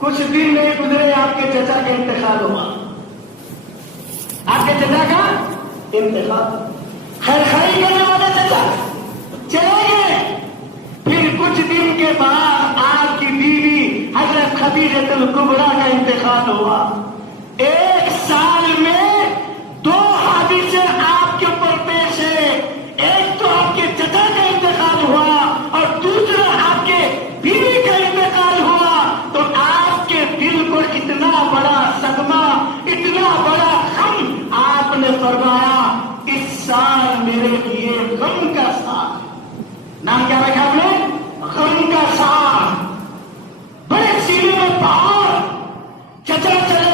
کچھ دن نہیں گزرے آپ کے چچا کا انتقال ہوا. آپ کے چچا کا انتقال. خیر خائی کرنے والے چچا چلے گئے. پھر کچھ دن کے بعد آپ کی بیوی حضرت خدیجہ الکبریٰ کا انتقال ہوا. 1 سال میں 2 حادثے آپ کے اوپر پیش ہے. ایک تو آپ کے چچا کا انتقال ہوا اور دوسرا آپ کے بیوی کا انتقال ہوا. تو آپ کے دل کو اتنا بڑا صدمہ, اتنا بڑا غم. آپ نے فرمایا اس سال میرے لیے غم کا سال. نام کیا رکھا آپ نے؟ غم کا سال. بڑے سینے میں پہاڑ. چچا چلا